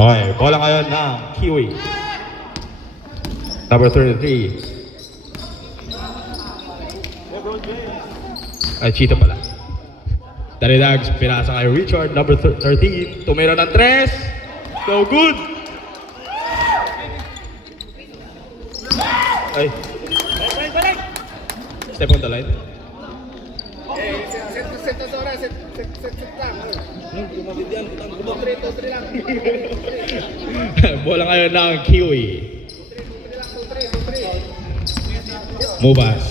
Okay, bola ngayon ng Kiwi. Number 33. Ay, cheetah pala. Danny Dags, pinasa kay Richard, number 13. Tumira ng 3. No good! Ay. Step on the line. Bola ngayon ng Kiwi. Mubas.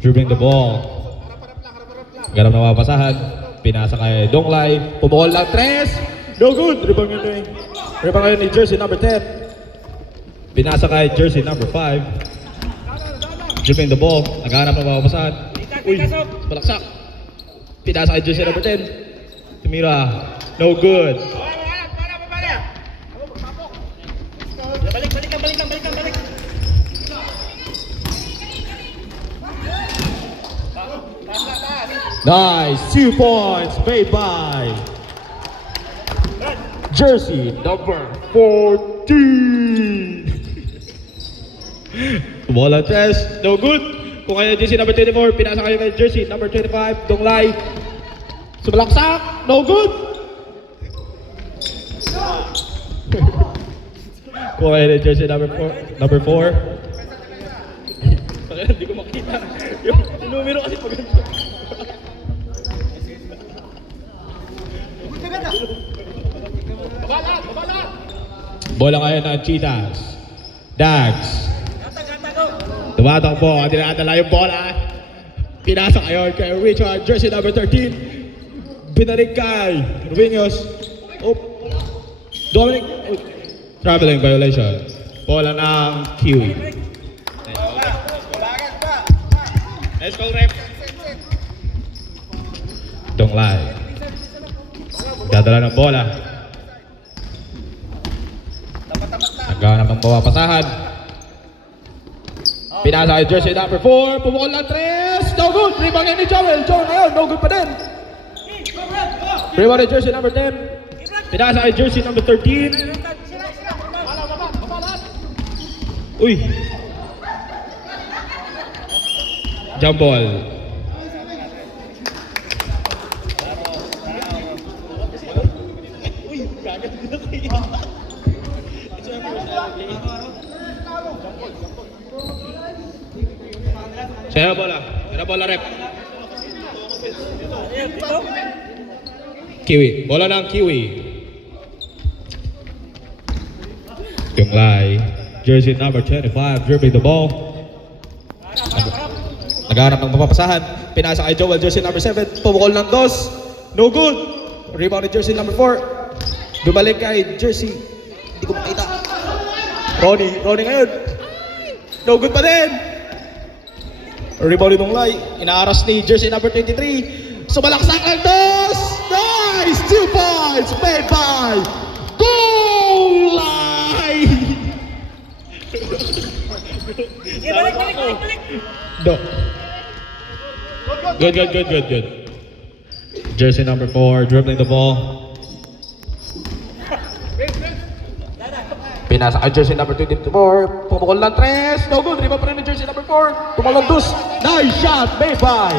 Dribbling the ball. Ganap na mapasahan. Pinasa kay Donglai. Pumukol lang 3. No good! Rebound ngayon ni jersey number 10. Pinasa kay jersey number 5. Dribbling the ball. Naghanap na mapasahan. Uy! Balaksak. Pinasa kay jersey number 10. Tumira. No good. Balik. Nice, 2 points made by jersey number 14. Bola test, no good. Kung kaya jersey number 24, pinasa kayo kay jersey number 25, Donglai. Sumalaksak, no good. Kung kaya jersey number 4. Hindi ko makita. Yung numero kasi pag bola ngayon ng Cheetahs. Dags. Tumatakbo, dinadala yung bola. Pinasa ngayon kay Richard, jersey number 13. Binalik kay Rubinos. Oh. Dominic. Oh. Traveling violation. Bola ng Kiwi. Let's go, rep. Donglai. Dadala ng bola. Naghanap ng papasahan. Pinasa kay jersey number 4. Pumukol ng 3. No good. Rebound ni Joel. Joel ngayon. No good pa din. Rebound ni jersey number 10. Pinasa kay jersey number 13. Uy. Jump ball. Saya bola rep. Kiwi, bola ng Kiwi. Donglai, jersey number 25, dribbling the ball. Naghanap ng mapapasahan. Pinasa kay Joel, jersey number 7. Pumukol ng 2. No good. Rebound ni jersey number 4. Bumalik kay jersey. Hindi ko makita. Ronnie ngayon. No good pa din. Rebound ni Donglai. Inaaras ni jersey number 23. Sumalaksak ang 2. Nice! 2 points made by Donglai. Balik. Do. Good. Jersey number 4, dribbling the ball. Pinasa kay jersey number 24. Pumukol ng 3. No good. Rebound pa rin ng jersey number 4. Tumalong 2. Nice shot made by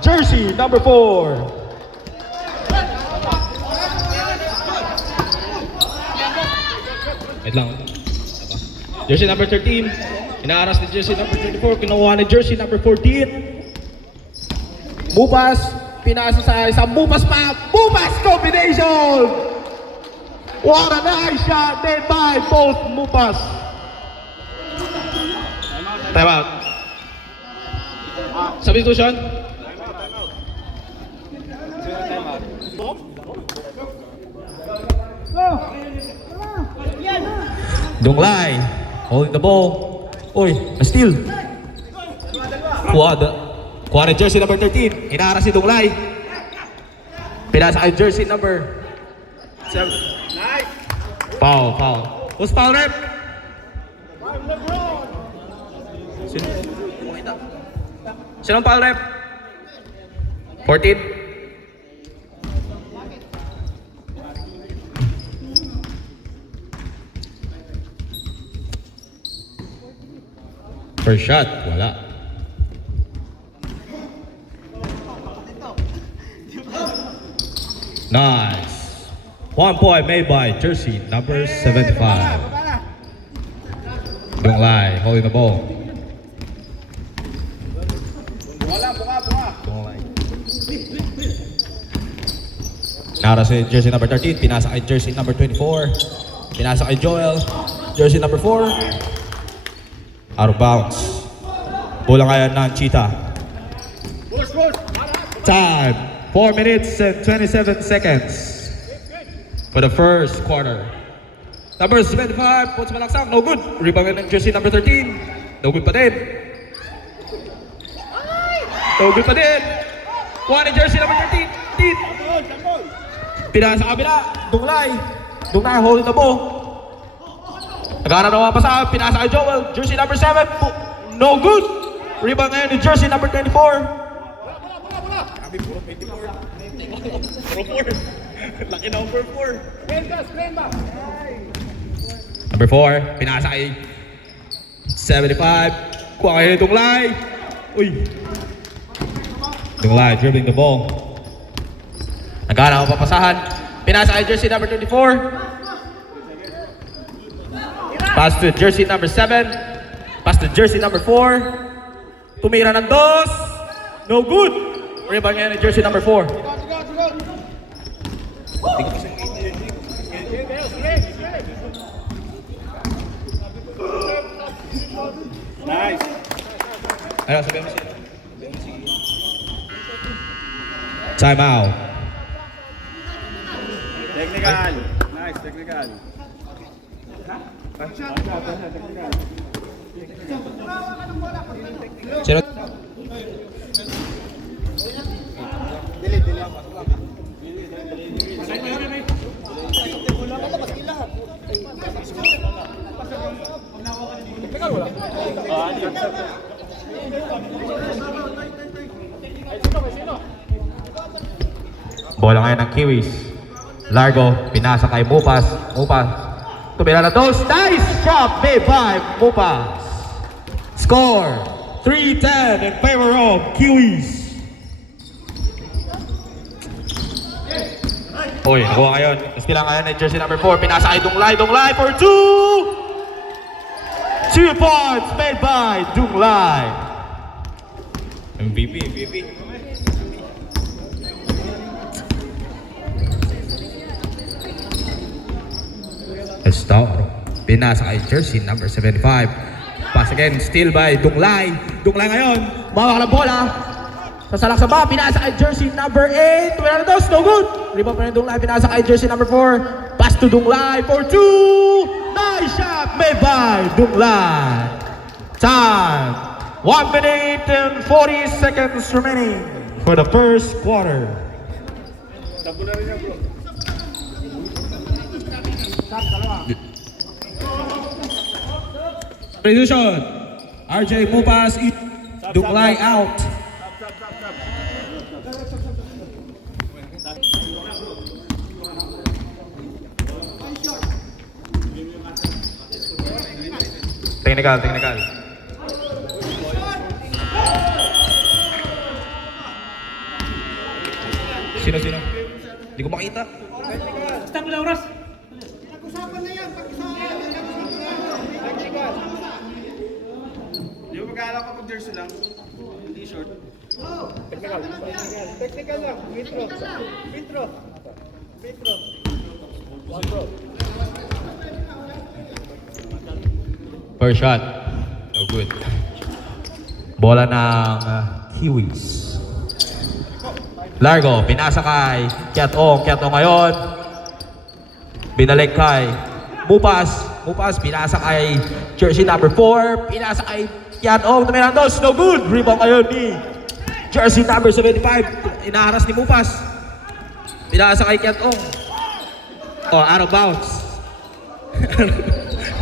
jersey number 4. Wait lang. Jersey number 13. Inaaras ni jersey number 24. Kinuha ni jersey number 14. Bupas. Pinasa sa isang bupas pa. Bupas combination! What a nice shot made by both Mupas. Time out. Substitution. Donglai holding the ball. Uy, na-steal. Kuha na jersey number 13. Inaara si Donglai. Pinasa kay jersey number 7. Foul. Who's foul, rep? Sinong foul, rep? 14? First shot, wala. Nice. 1 point made by jersey number 75. Donglai holding the ball. Donglai. Nara si jersey number 13, pinasa kay jersey number 24. Pinasa kay Joel, jersey number 4. Out of bounds. Bola ngayon ng Cheetah. Time, 4 minutes and 27 seconds for the first quarter. Number 75, puts malaksang, no good. Rebound ng jersey number 13. No good pa din. No good pa din. Kuha ni jersey number 13. Pinasa sa kabila, Donglai holding the ball. Nagkaroon ng mga pasahan, pinasa kay Joel, jersey number 7, no good. Rebound ngayon ni jersey number 24. Laki number 4. Number 4, pinasa kay 75. Kuha kay Donglai. Uy. Donglai dribbling the ball. Nagkaroon ng papasahan, pinasa kay jersey number 24. Pass to jersey number 7. Pass to jersey number 4. Tumira ng 2. No good. Rebound ngayon ng jersey number 4. Nice. Ayun, sabihin mo siya. Time out. Technical. Nice, technical. Sino? Bola ngayon ng Kiwis. Largo, pinasa kay Mupas. Tumira na 2. Nice shot made by Mupas. Score 3-10 in favor of Kiwis. Uy, nakuha ngayon. Istilang ngayon ng jersey number 4. Pinasa kay Donglai for 2. 2 points made by Donglai. MVP. Estoro. Pinasa kay jersey number 75. Pass again, still by Donglai. Donglai ngayon, mawak ng bola. Sasalak sa ba, pinasa kay jersey number 8. Tumira na 2, no good. Rebound pa rin Donglai, pinasa kay jersey number 4. Pass to Donglai for 2. Nice shot made by Donglai. Time, 1 minute and 40 seconds remaining for the first quarter. Tapo na rin yan, bro. Substitution. RJ Mupas, Donglai out. Technical. Sino? Hindi ko makita. Stop na oras. Yung mag-aalap ako jersey lang. Hindi short. Technical lang. Intro. First shot. No good. Bola ng Kiwis. Largo, pinasa kay Kiatong ngayon. Binalik kay Mupas, pinasa kay jersey number 4. Pinasa kay Kiatong, tumira ng 2. No good. Rebound ngayon ni jersey number 75. Inaharas ni Mupas. Pinasa kay Kiatong. Oh, out of bounds.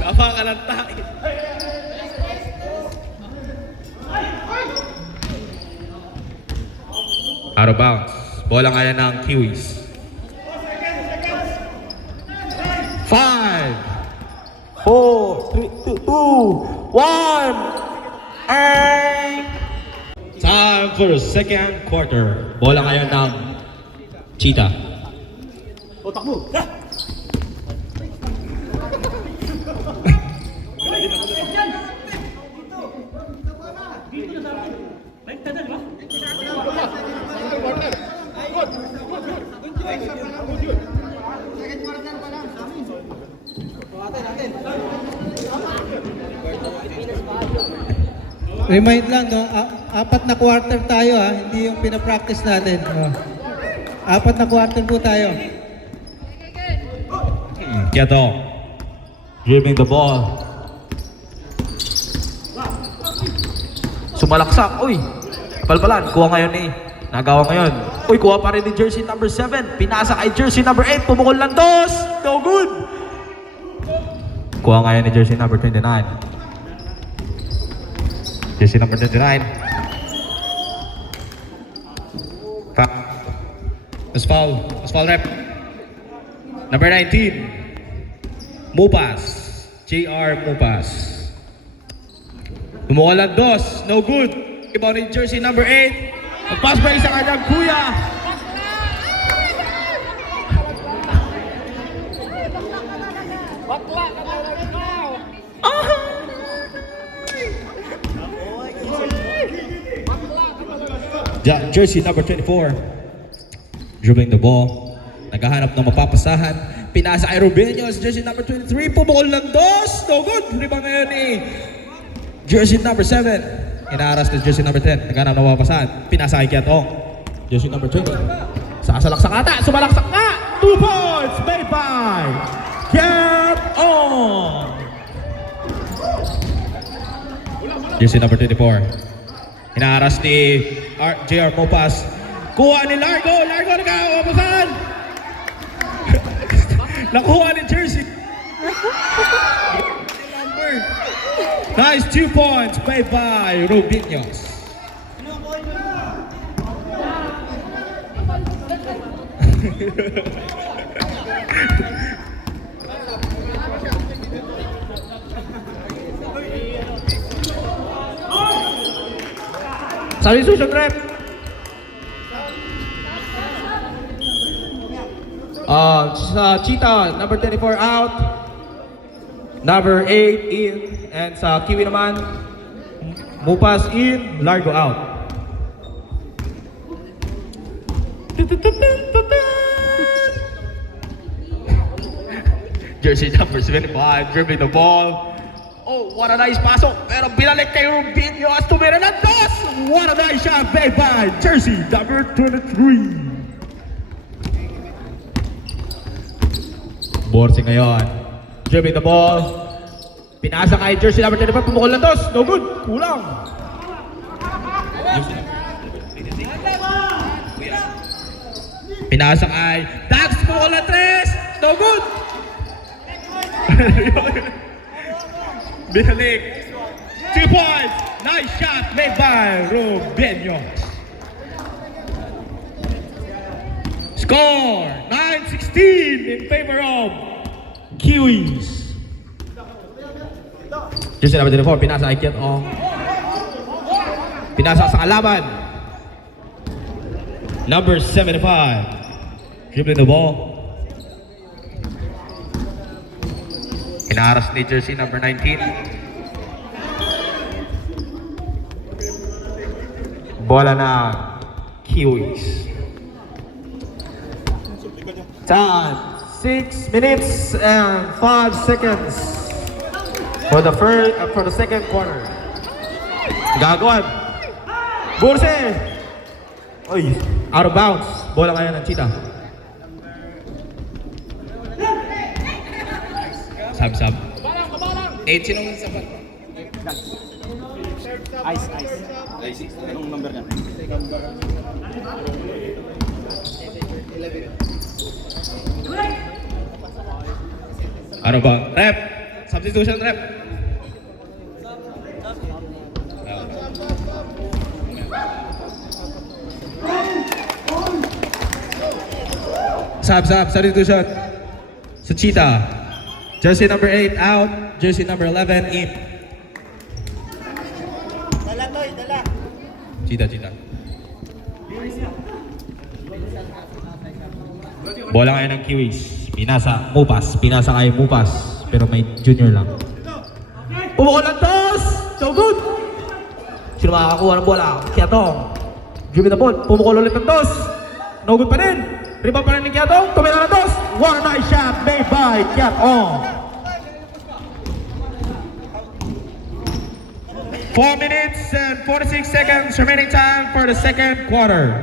Napakalang tayo. Out of bounds. Bola ngayon ng Kiwis. 5, 4, 3, 2, 1. Time for the second quarter. Bola ngayon ng Cheetah. O, takbo. Remind lang, no? Apat na quarter tayo, ha? Hindi yung pinapractice natin. Oh. Apat na quarter po tayo. Quieto. Dribbling the ball. Sumalaksak. Uy. Balbalan. Kuha ngayon ni. Nagawa ngayon. Uy, kuha pa rin ni jersey number 7. Pinasa kay jersey number 8. Pumukol ng dos. No good. Kuha ngayon ni jersey number 29. Jersey number 29. Mas foul rep. Number 19. Mupas. JR Mupas. Bumukol ng dos. No good. Ibaw ni jersey number 8. Mag-pass break sa kanyang kuya. Jersey number 24. Dribbling the ball. Naghahanap ng mapapasahan. Pinasa kay Rubenio. Jersey number 23. Pumukol ng dos. No good. Ribang ngayon ni jersey number 7. Inaaras ni jersey number 10. Naghahanap ng mapapasahan. Pinasa kay Kiatong. Jersey number 20. Sasalaksak ata. Sumalaksak na. 2 points made by Kiatong. Jersey number 24. Inaaras ni JR Mopas. Kuha ni Largo. Largo nagkakapasan. Nakuha ni jersey. Nice 2 points made by Rubinos. Substitution rep. Sa Cheetah, number 24 out. Number 8 in. And sa Kiwi naman, Mupas in, Largo out. Jersey number 75, dribbling the ball. Oh, what a nice pasok. Pero binalik kay Rubinho at tumira ng dos. What a nice shot made by jersey number 23. Borsi ngayon. Dribbling the ball. Pinasa kay jersey number 25. Pumukol ng dos. No good. Kulang. Pinasa kay Dax. Pumukol ng 3. No good. Binalik. 2 points. Nice shot made by Rubenio. Score 9-16 in favor of Kiwis. Jersey number 24, pinasa kay Kiatong. Pinasa sa kalaban. Number 75, dribbling the ball. Inaras ni jersey number 19. Bola na Kiwis. Time 6 minutes and 5 seconds for the second quarter. Gagawin. Burse. Oy, out of bounds. Bola ngayon ng Cheetah. Sab. 8 sinong sapat? Ice. Anong number niya? Ano ba? Rep! Substitution rep! Substitution. Sa Cheetah. Jersey number 8 out. Jersey number 11 in. Cheetah. Bola ngayon ng Kiwis. Pinasa kay Mupas. Pero may junior lang. Pumukol ng toss! So good! Sino makakakuha ng bola? Kiatong. Dribble the ball. Pumukol ulit ng toss. No good pa rin. Rebound pa rin ni Kiatong. Tumira ng toss. One nice shot made by Kiatong. 4 minutes and 46 seconds remaining time for the second quarter.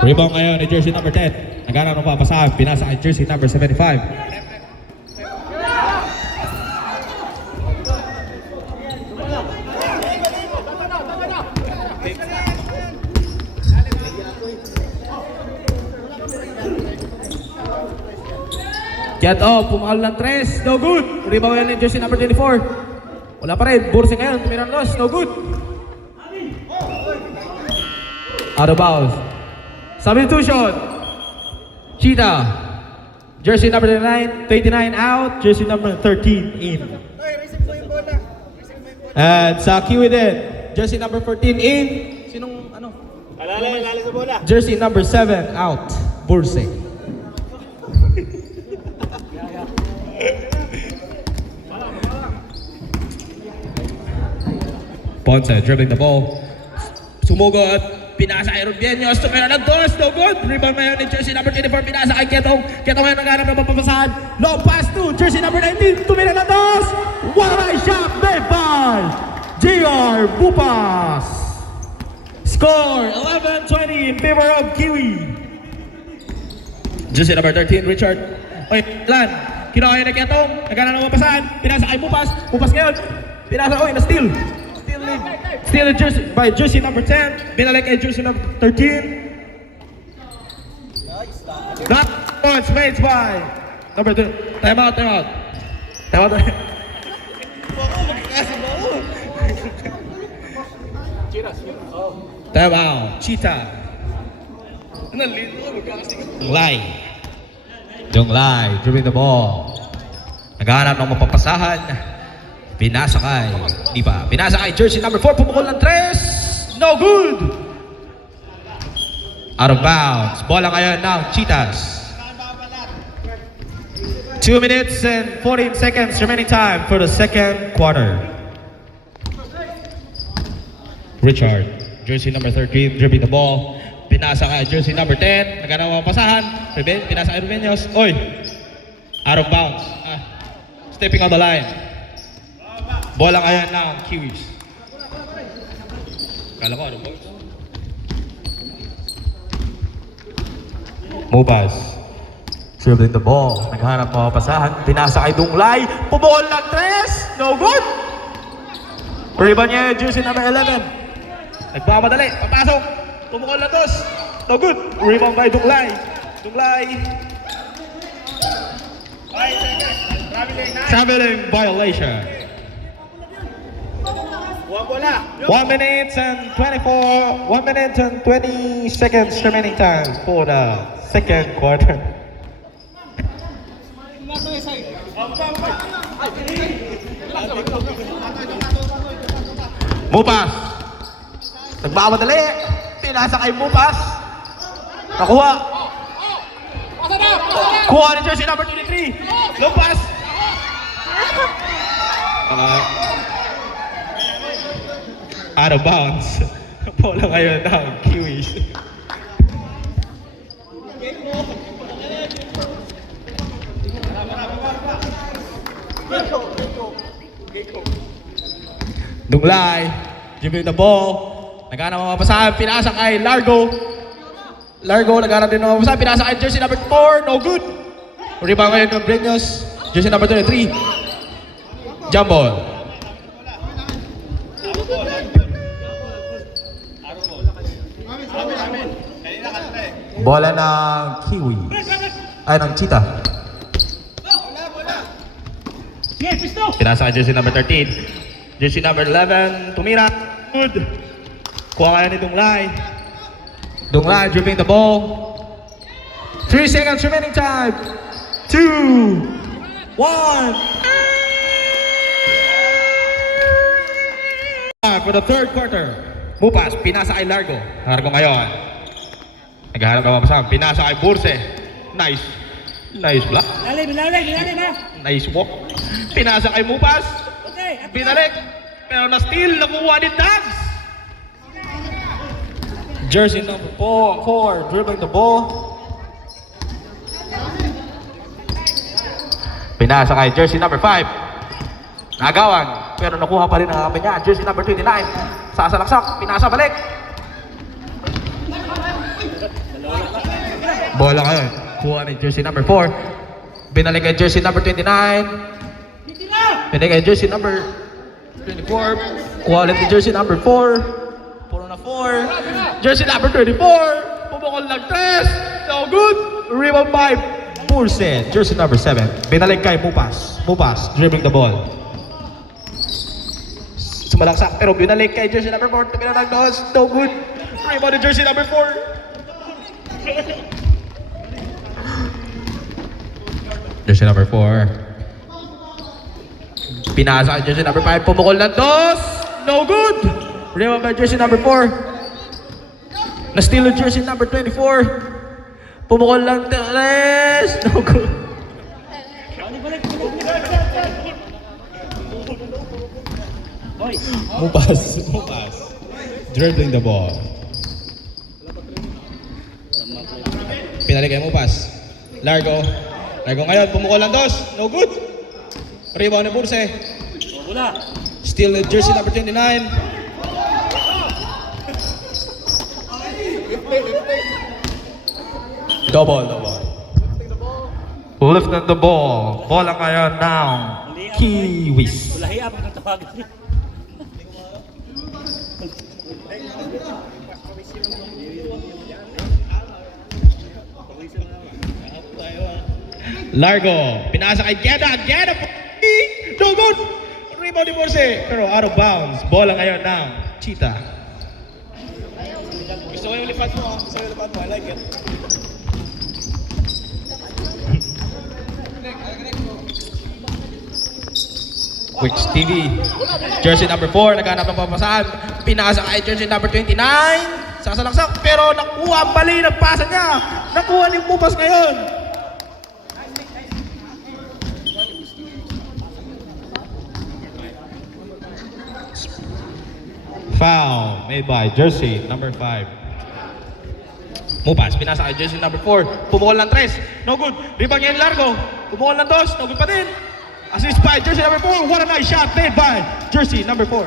Rebound ngayon ni jersey number 10. Naghanap ng papasahan. Pinasa kay jersey number 75. Get off. Pumakal ng 3. No good. Rebound ngayon ni jersey number 24. Wala pa rin. Bursi ngayon. Tumira ng loss. No good. Out of bounds. Substitution. Cheetah. Jersey number 29 out. Jersey number 13 in. And sa Kiwi din. Jersey number 14 in. Sinong ano? Alala sa bola. Jersey number 7 out. Burse. Ponce dribbling the ball. Sumugot. Pinasa kay Rubienios, tumira ng dos, no good. Rebound ngayon ni jersey number 24, pinasa kay Ketong. Ketong ngayon naghanap ng mapapasahan. Long pass to jersey number 19, tumira ng dos. One shot made by JR Bupas. Score 11-20 in favor of Kiwi. Jersey number 13, Richard. Oy, Lan. Kinakaya na Ketong, naghanap ng mapapasahan. Pinasa kay Bupas. Bupas ngayon. Pinasa, na-steal. Steal jersey by jersey number 10. Binalik kay jersey number 13. That points made by number 2. Time out. Time out. Cheetah. Donglai dribbling the ball. Naghahanap ng mapapasahan. Pinasa kay jersey number 4, pumukol ng 3, no good! Out of bounds, bola ngayon ng Cheetahs. 2 minutes and 14 seconds remaining time for the second quarter. Richard, jersey number 13, dribbling the ball. Pinasa kay jersey number 10, naganawa ang pasahan. Pinasa kay Rubienios, out of bounds. Stepping on the line. Bola ngayon ng Kiwis. Kala ko, Mubas. Dribbling the ball. Naghanap mga pasahan. Pinasa kay Donglai. Pumukol ng 3. No good. Rebound niya yung jersey number 11. Nagpamadali. Papasok. Pumukol ng 2. No good. Rebound by Donglai. Traveling violation. 1 minute and 20 seconds remaining time for the second quarter. Mupas. Nagmamadali. Pinasa kay Mupas. Nakuha. Kuha ni jersey number 23. Lupas. Out of bounds. Bola ngayon ng Kiwis. Donglai, dribbling the ball. Naghanap ng mapasahan, pinasa kay Largo. Naghanap din ng mapasahan, pinasa kay jersey number 4, no good. Rebound ngayon ng Breños, jersey number 23. Jump ball. Bola ng Kiwi. Ay, ng Cheetah. Pinasa kay jersey number 13. Jersey number 11, tumira. Good. Kuha kaya ni Donglai. Donglai dribbling the ball. 3 seconds remaining time. 2, 1. For the third quarter. Mupas, pinasa kay Largo. Largo ngayon. Naghahanap na mapasama. Pinasa kay Burse. Nice. Nice block. Lalim na. Nice walk. Pinasa kay Mupas. Okay. Binalik. Pero na-steal. Nakuha ni Dags. Jersey number 4 dribbling the ball. Pinasa kay jersey number 5. Nagawang. Pero nakuha pa rin ang kami niya. Jersey number 29. Sasalaksak. Pinasa balik. Bola ngayon. Kuha ni jersey number 4. Binalik kay jersey number 29. Binalik kay jersey number 24. Kuha ulit ni jersey number 4. Puro na 4. Jersey number 24. Pumukol ng 3. No good. Rebound 5. Burse. Jersey number 7. Binalik kay Mupas. Mupas dribbling the ball. Sumalaksak pero binalik kay jersey number 4. Tumira ng nose. No good. Rebound ni jersey number 4. Jersey number 4. Pinasa kay jersey number 5. Pumukol ng 2. No good. Rebound by jersey number 4. Na-steal yung jersey number 24. Pumukol ng 3. No good. Mupas. Dribbling the ball. Pinalik kay Mupas. Largo ngayon, pumukol ng 2. No good. Rebound ni Burse. Bola. Still the jersey number 29. Double. Lifting the ball. Bola ngayon ng Kiwis. Wala hiya pag tawag. Largo. Pinasa kay Geda. No good. Rebound ni Burse. Pero out of bounds. Bola ngayon ng Cheetah. Gusto ko yung lipat mo. I like it. Wix TV. Jersey number 4. Naghanap ng papasahan. Pinasa kay jersey number 29. Sasalaksak. Pero nakuha ang bali ng pasa niya. Nakuha ni Mupas ngayon. Foul made by jersey number 5. Mupas, pinasa kay jersey number 4. Pumukol ng 3. No good. Rebound niya yung Largo. Pumukol ng 2. No good pa din. Assist by jersey number 4. What a nice shot made by jersey number 4.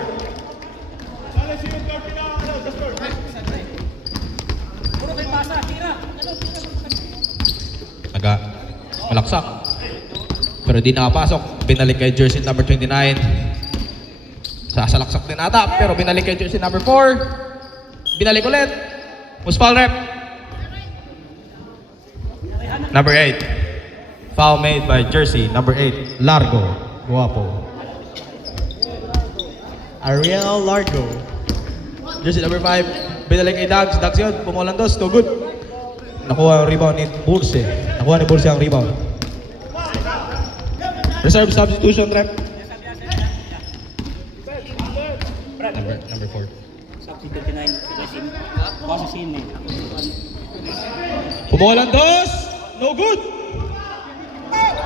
Malaksak. Pero di nakapasok. Binalik kay jersey number 29. Sasalaksak din ata. Pero binalik kay jersey number 4. Binalik ulit. Was foul rep. Number 8. Foul made by jersey number 8. Largo. Guapo. Ariel Largo. Jersey number 5. Binalik kay Dags. Dags yun. Pumulang 2. No good. Nakuha ang rebound ni Burse. Nakuha ni Burse ang rebound. Reserve substitution rep. Number 4. Substitute 9. Pamasin eh. Pumulang 2. No good.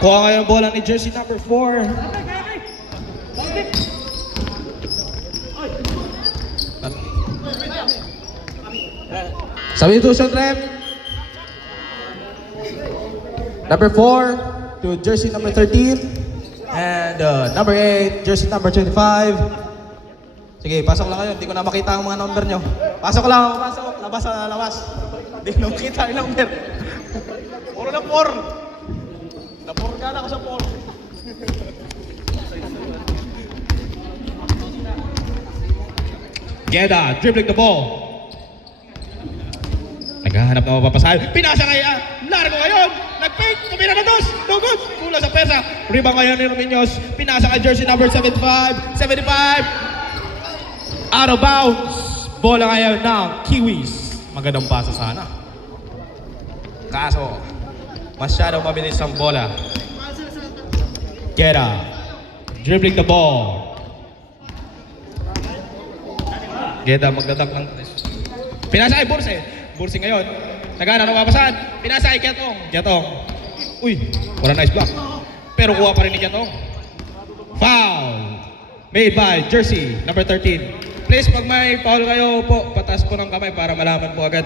Kuha ngayon ang bola ni jersey number 4. Substitution rep. Number 4 to jersey number 13. And number 8, jersey number 25. Sige, pasok lang kayo. Hindi ko na makita ang mga number nyo. Pasok lang ako, pasok. Labas na labas. Hindi ko na makita yung number. Puro na 4. Napurga na ako sa 4. Geda, dribbling the ball. Naghahanap na mapapasahan. Pinasa kay Largo ngayon. Nag-fake. Tumira na dos. No good. Kulang sa pesa. Rebound ngayon ni Romeños. Pinasa kay jersey number 75. 75. Out of bounds. Bola ngayon ng Kiwis. Magandang pasa sana. Kaso, masyadong mabilis ang bola. Guerra. Dribbling the ball. Guerra magdadak ng pinasa kay Burse. Burse ngayon. Nagana ng mapasahan. Pinasa kay Kiatong. Kiatong. Uy, what a nice block. Pero kuha pa rin ni Kiatong. Foul. Made by jersey number 13. Please, pag may foul kayo po, pataas po ng kamay para malaman po agad.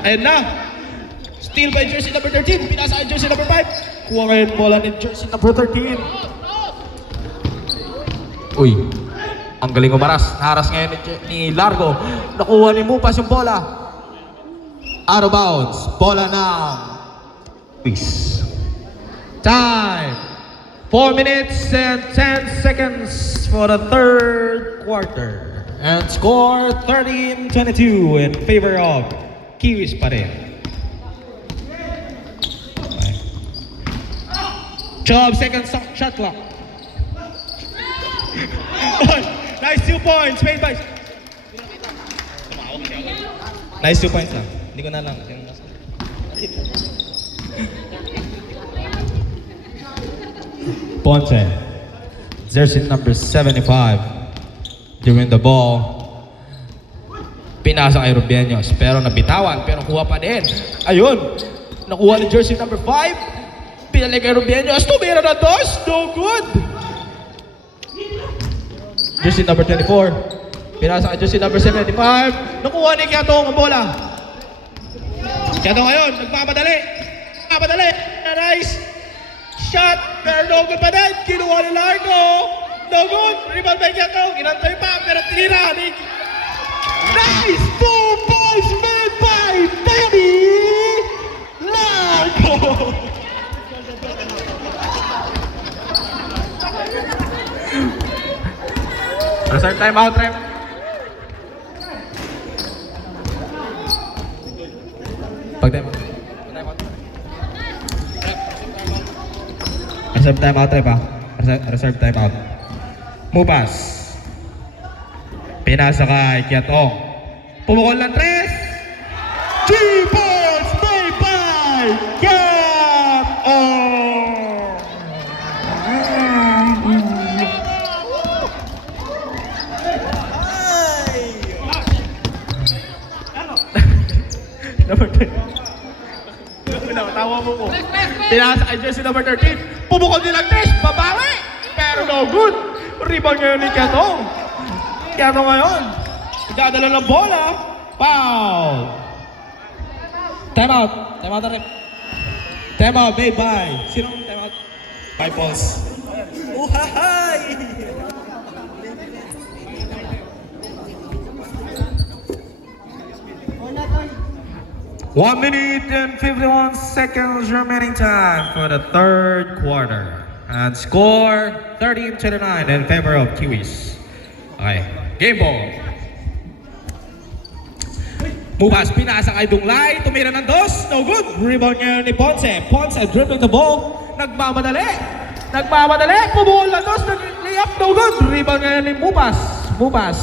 Ayun na. Steal by jersey number 13. Pinasa kay jersey number 5. Kuha ngayon bola ni jersey number 13. Uy, ang galing umaras. Naharas ngayon ni Largo. Nakuha ni Mupas yung bola. Out of bounds. Bola ng Kiwis. Time. 4 minutes and 10 seconds for the third quarter. And score 13-22 in favor of Kiwis pa rin. Okay. 12 seconds shot clock. Nice 2 points made by... Nice 2 points lang. Hindi ko na lang. Ponce. Jersey number 75. During the ball. Pinasa kay Rubianos. Pero nabitawan. Pero kuha pa din. Ayun. Nakuha ni jersey number 5. Pinali kay Rubianos. Tumira na dos. No good. Jersey number 24. Pinasa kay jersey number 75. Nakuha ni Kiatong ang bola. Kiatong ngayon. Nagpapadali. Nagpapadali. Nice. Shot. Pero no good pa din. Kinuha ni Largo. No good. Rebound by Kiatong. Inantay pa. Pero tinira ni... Nice! 2 points made by Danny Largo! Reserve time out, Rep. Pag-time out. Reserve time out, Rep, ha? Reserve time out. Mupas. Pinasa kay Kiatong. Pumukol ng 3. 3 points made by Kiatong. Number 10. Tawa mo ko. Pinasa kay jersey number 13. Pumukol din ng 3. Babawi. Pero no good. Rebound ngayon ni Kiatong. Kiatong ngayon. Dadala ng bola. Foul. Time out. Time out na rin. Time out made by. Sinong time out? By Pauls. Uhahay! One minute and 51 seconds remaining time for the third quarter. And score 13-29 in favor of Kiwis. Okay. Game ball. Mupas, pinasa kay Dunglay. Tumira ng dos. No good. Rebound ngayon ni Ponce. Ponce dribbling the ball. Nagmamadali. Nagmamadali. Pumuhol ng dos. Nag-layup. No good. Rebound ngayon ni Mupas. Mupas.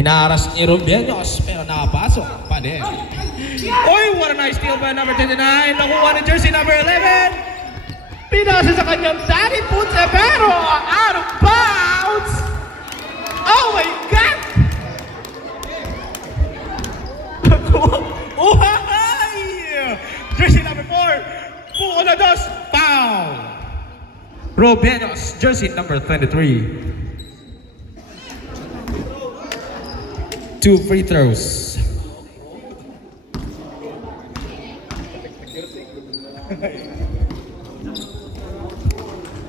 Hinaras ni Rubianos. Pero nakapasok pa din. Oy, what a nice steal by number 29. Nakuha ni jersey number 11. Pinasa sa kanyang Danny Ponce. Pero out of bounds. Oh my God! Oh, hi! Jersey number 4. Puko na dos. Foul. Rubianos, jersey number 23. 2 free throws.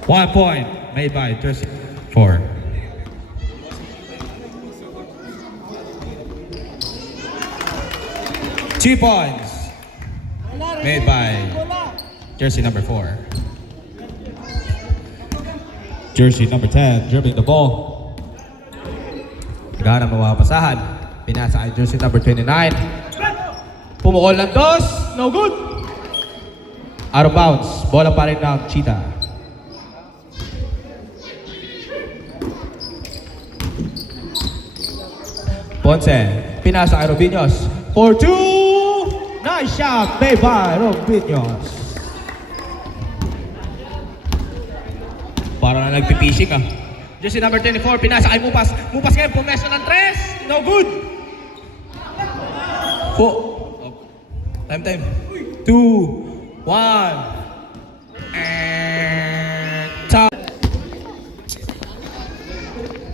One point made by jersey 4. Two points made by jersey number 4. Jersey number 10, dribbling the ball. Gana mawapasahan. Pinasa kay jersey number 29. Pumukol ng dos. No good. Out of bounds. Bola pa rin ng Cheetah. Ponce. Pinasa kay Robinhos. For two. Nice shot made by Robinhos. Parang na nagpipising ah. Jersey number 24, pinasa kay Mupas. Mupas ngayon, pumeso ng tres. No good. Time. 2, 1. And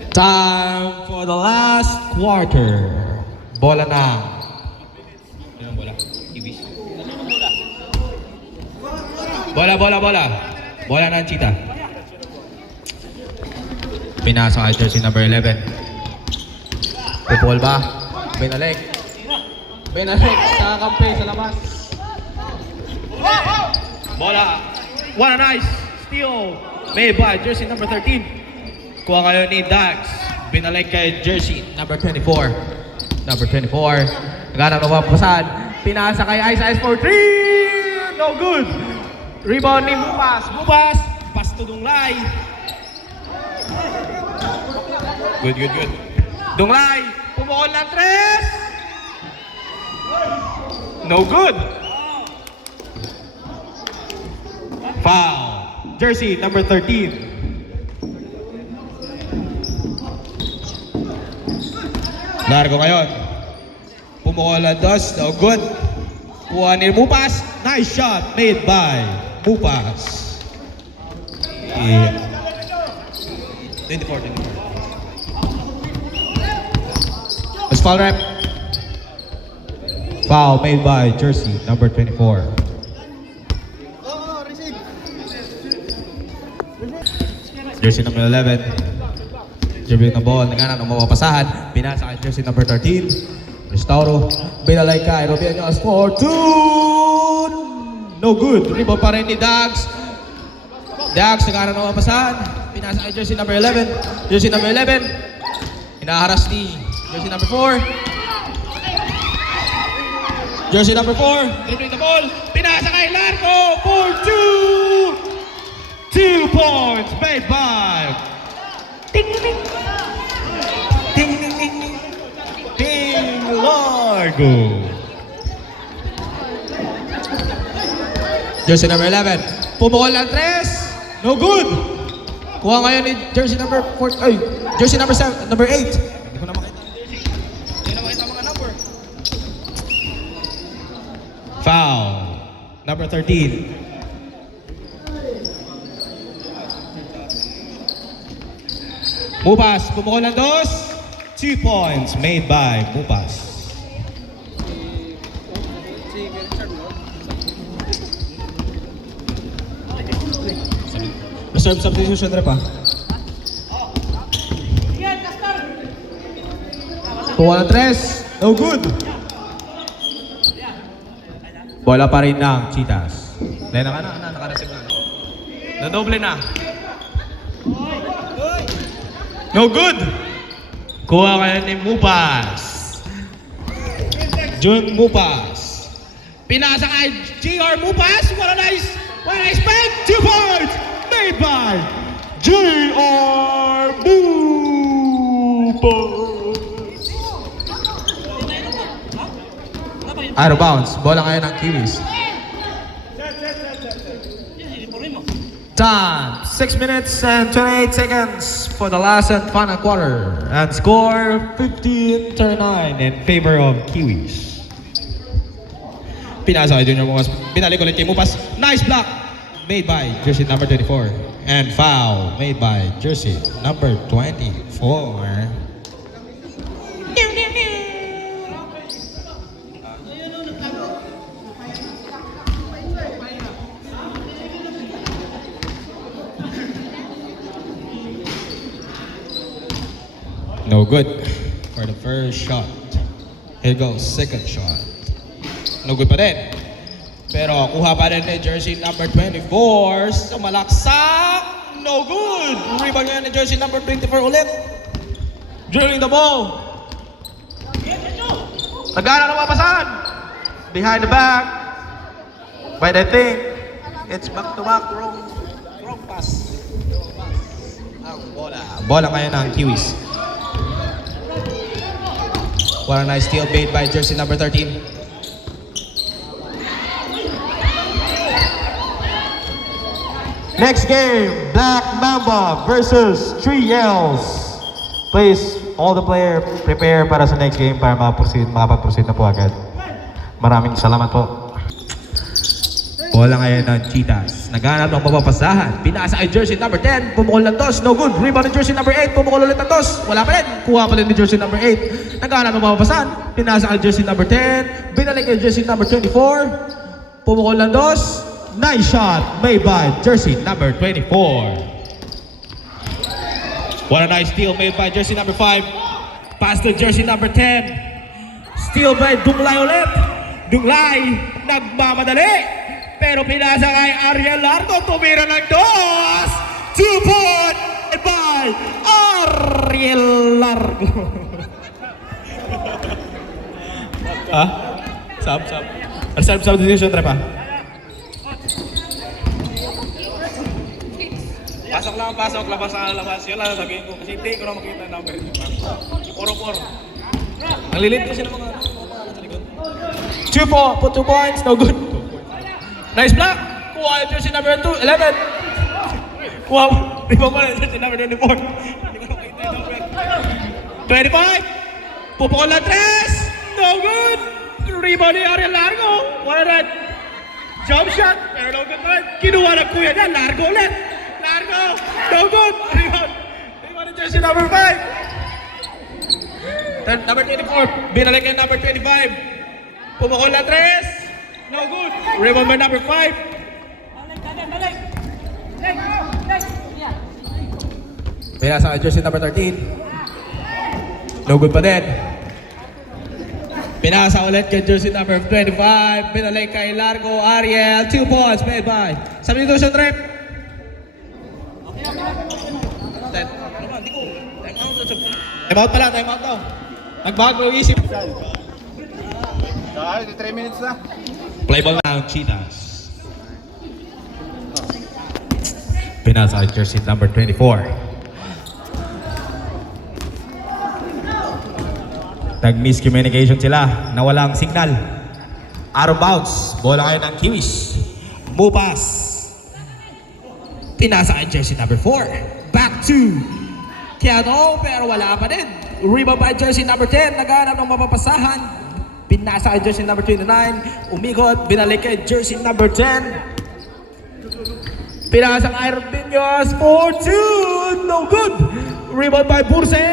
time for the last quarter. Bola na. Ano bola? Ibis. Bola. Bola ng Cheetah. Pinasa kay jersey number 11. Pupol ba? Binalik sa kampe sa labas. Bola. What a nice steal made by jersey number 13. Kuha kayo ni Dax. Binalik kay jersey number 24. Naghanap ng mapasan. Pinasa kay Ice for 3. No good. Rebound ni Mupas. Pass to Dunglay. Good. Dunglay. Pumukol ng tres. No good. Foul. Jersey number 13. Largo ngayon. Pumukol ng dos. No good. Kuha ni Mupas. Nice shot made by Mupas. 24. Let's foul rep. Foul made by jersey number 24. Jersey number 11. Dribbling the ball. Naghanap ng mapapasahan. Pinasa kay jersey number 13. Restauro. Binalay kay Robinhos for 2. No good. Rebound pa rin ni Dax. Naghanap ng mapapasahan. Pinasa kay jersey number 11. Jersey number 11. Hinaharas ni jersey number 4. Jersey number 4. Dribbling the ball. Pinasa kay Largo for 2. 2 points made by Ding Largo. Jersey number 11. Pumukol ng tres. No good. Kuha ngayon ni jersey number 4. Jersey number 7, number 8. Hindi ko na makita ang jersey. Hindi na makita ang mga number. Foul. Number 13. Mupas, pumukol ng dos. 2 points made by Mupas. Reserve substitution rep ah. Kuha ng tres. No good. Bola pa rin ng Cheetahs. Nakareceive na. Nadoble na. No good. Kuha kayo ni Mupas. Jun Mupas. Pinasa kay JR Mupas. What a nice pass. 2 points made by JR Mupas. Out of bounds. Bola ngayon ng Kiwis. Time, 6 minutes and 28 seconds for the last and final quarter. And score 15-39 in favor of Kiwis. Pinasa kay Junior Mupas. Binalik ulit kay Mupas. Nice block made by jersey number 24. And foul made by jersey number 24. No good for the first shot. Here goes second shot. No good pa din. Pero kuha pa rin ni jersey number 24 sa malaksak. No good. Rebound ngayon ni jersey number 24 ulit. Drilling the ball. Nagana na mapasahan. Behind the back. But I think it's back to back wrong pass. Ang bola. Bola ngayon ng Kiwis. What a nice steal made by jersey number 13. Next game, Black Mamba versus 3Ls. Please, all the player prepare para sa next game para makapag-proceed na po agad. Maraming salamat po. Bola ngayon ng Cheetahs. Naghanap ng papapasahan. Pinasa kay jersey number 10. Pumukol ng dos. No good. Rebound ng jersey number 8. Pumukol ulit ng dos. Wala pa rin. Kuha pa rin ni jersey number 8. Naghanap ng papapasahan. Pinasa kay jersey number 10. Binalik kay jersey number 24. Pumukol ng dos. Nice shot made by jersey number 24. What a nice steal made by jersey number 5. Pass to jersey number 10. Steal by Dunglay ulit. Dunglay nagmamadali. Pero pinasa kay Ariel Largo. Tumira ng dos. 2 point by Ariel Largo. Sub decision trap Pasok, labas sa labas. Yun lang sabihin ko. Kasi hindi ko na makita ang number. Puro. Nalilit kasi ng mga sa likod. 2-4, put 2 points, no good. Nice block. Kuha yung jersey number 2, 11. Kuha, rebound mo na yung jersey number 24. Hindi ko na makita yung number. 25. Pupukol na 3. No good. Rebound ni Ariel Largo. What a red. Jump shot. Pero no good man. Kinuha na kuya niya. Largo ulit. Largo! No good! Rebound! Rebound ni jersey number 5! Number 24, binalik kay number 25. Pumukol na 3. No good! Rebound by number 5. Pinasa kay jersey number 13. No good pa din. Pinasa ulit kay jersey number 25. Binalik kay Largo Ariel. 2 points made by substitution trip. Time out pala, time out daw. Nagbago yung isip. Dahil 3 minutes na. Play ball na ang Cheetahs. Pinasa kay jersey number 24. Nag-miscommunication sila. Nawala ang signal. Out of bounds. Bola kayo ng Kiwis. Mupas. Pinasa kay jersey number 4. Back to Kiano, pero wala pa din. Rebound by jersey number 10. Naghanap ng mapapasahan. Pinasa kay jersey number 29. Umikot. Binalik kay jersey number 10. Pinasa kay Rubinos. 4-2. No good. Rebound by Burse.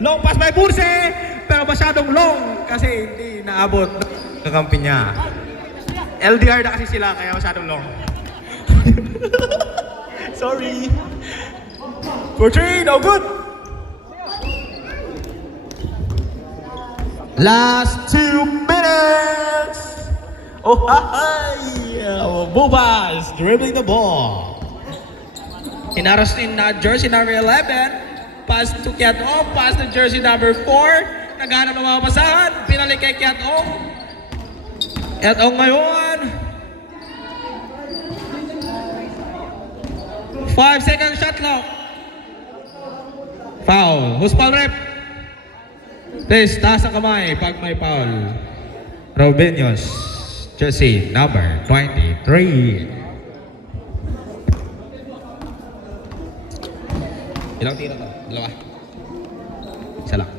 Long pass by Burse. Pero masyadong long kasi hindi naabot ng kakampi niya. LDR na kasi sila kaya masyadong long. Sorry. 4-3. No good. Last 2 minutes! Oh, hi! Bubas dribbling the ball. Inaros in jersey number 11. Pass to Kiatong. Pass to jersey number 4. Naghanap ng mga pasahan. Pinalik kay Kiatong. Kiatong ngayon. 5-second shot clock. Foul. Who's foul rep? Please, taas ang kamay pag may foul. Robinhos, jersey number 23. Ilang tira to? Dalawa? Isa lang.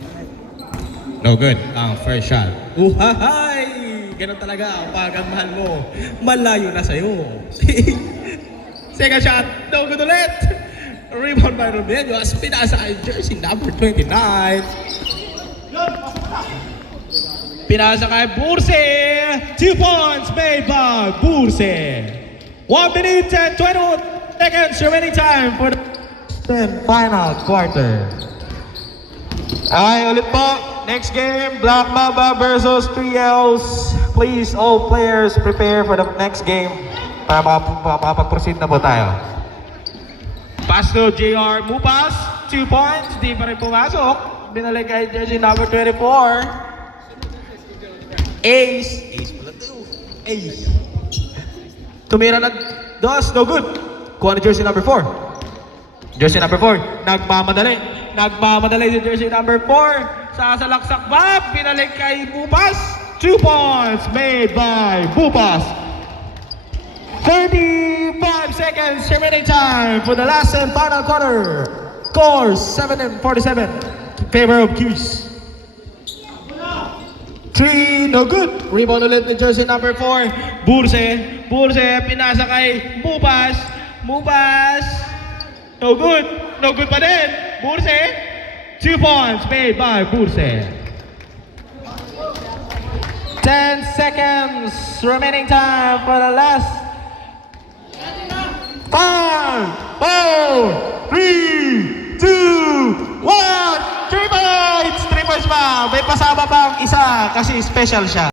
No good. Ang first shot. Uhahay! Ganun talaga pag ang mahal mo. Malayo na sa'yo. Second shot. No good ulit. Rebound by Robinhos. Pinasa ay jersey number 29. Pinasa kay Burse. 2 points made by Burse. 1 minute and 21 seconds remaining time for the Final quarter. Okay, ulit po. Next game, Black Mamba versus 3Ls. Please, all players, prepare for the next game para makapag-proceed na po tayo. Pass to JR Mupas. 2 points. Di pa rin pumasok. Binalik kay jersey number 24. Ace. Ace pala to. Ace. Tumira na dos. No good. Kuha ni jersey number 4. Jersey number 4. Nagmamadali. Nagmamadali si jersey number 4. Sasalaksak ba? Binalik kay Mupas. 2 points made by Mupas. 35 seconds remaining time for the last and final quarter. Score 7-47 in favor of Qs. 3, no good. Rebound ulit ni jersey number 4. Burse. Burse, pinasa kay Mupas. Mupas. No good. No good pa din. Burse. 2 points made by Burse. 10 seconds remaining time for the last 5, 4, 3, 2, 1. 3 points! 3 points pa! May pasama pang isa kasi special siya.